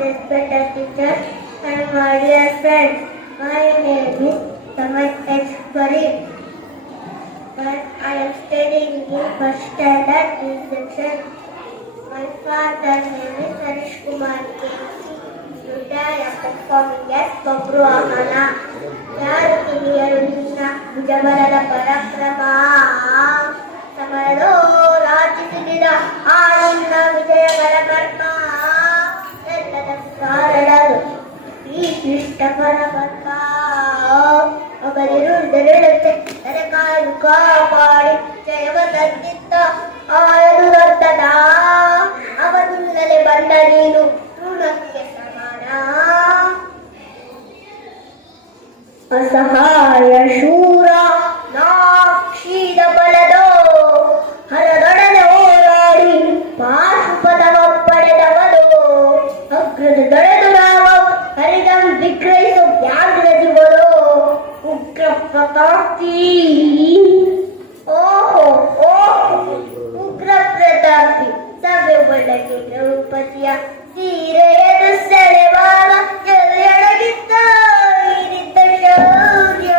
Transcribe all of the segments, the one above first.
respected teachers, and my dear friends. My name is Samay H. Farid. When I am studying in first standard in section, my father name is Harish Kumar K.C. Today I am performing as Babru Amala. ಯಾರು ಕಿರಿಯರು ನಿನ್ನ ಭುಜಬಲದ ಪರಾಕ್ರಮ ಸಮರದೋ ರಾಜಿಸಿದ ಆ ನಿನ್ನ ವಿಜಯಗಳ ಕರ್ಮ ಎಲ್ಲದ ಕಾರಣರು ಈ ಶಿಷ್ಟ ಪರಪರ್ಕ ಅವರಿರುವುದರಿರುತ್ತೆ ತರಕಾರಿ ಕಾಪಾಡಿ ಜಯವ ತಂದಿದ್ದ ಆಯದು ದೊಡ್ಡದ ಅವನಿಂದಲೇ ಬಂದ ನೀನು ಋಣಕ್ಕೆ ಸಮಾನ ಅಸಹಾಯ ಶೂರ ನಾಕ್ಷೀದ ಬಲದೋ ಹರದೊಡನೆ ಹೋರಾಡಿ ಪಾಶುಪದವ ಪಡೆದವನು ಅಗ್ರದ ದೊಳೆದು ನಾವು ಹರಿದಂ ವಿಗ್ರಹಿಸು ವ್ಯಾಘ್ರದಿಗಳು ಉಗ್ರ ಪ್ರತಾಪಿ ಓಹೋ ಓಹೋ ಉಗ್ರ ಪ್ರತಾಪಿ ಸಭೆ ಒಳಗೆ ದ್ರೌಪದಿಯ ಸೀರೆಯನ್ನು ಸೆಳೆವಾಗ ಎಳೆಯೊಳಗಿದ್ದ ಶೌರ್ಯ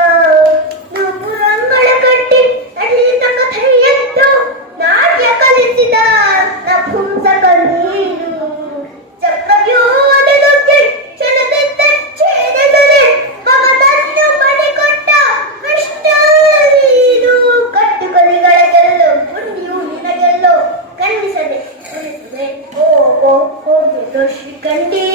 ನೂಪುರಂಗಳ ಕಟ್ಟಿ ನಡೆಸಿದ ಕಥೆಯದ್ದು ನಾಟ್ಯ ಕಲಿಸಿದ ನಪುಂಸಕ ನೀನು ಚಕ್ರವ್ಯೂಹದೊಂದಿ ಛಲದಿಂದ ಛೇದಿಸದೆ ಮಗನನ್ನು ಮಣಿಕೊಟ್ಟ ಕೃಷ್ಣ ನೀನು ಕಟ್ಟುಕಲಿಗಳ ಗೆಲ್ಲು ಪುಣ್ಯು ನಿನಗೆಲ್ಲೋ ಖಂಡಿಸದೆ ಉಳಿಸುವೆ ಹೋಗೋ ಹೋಗಿದ್ದು ಶ್ರೀಕಂಠಿ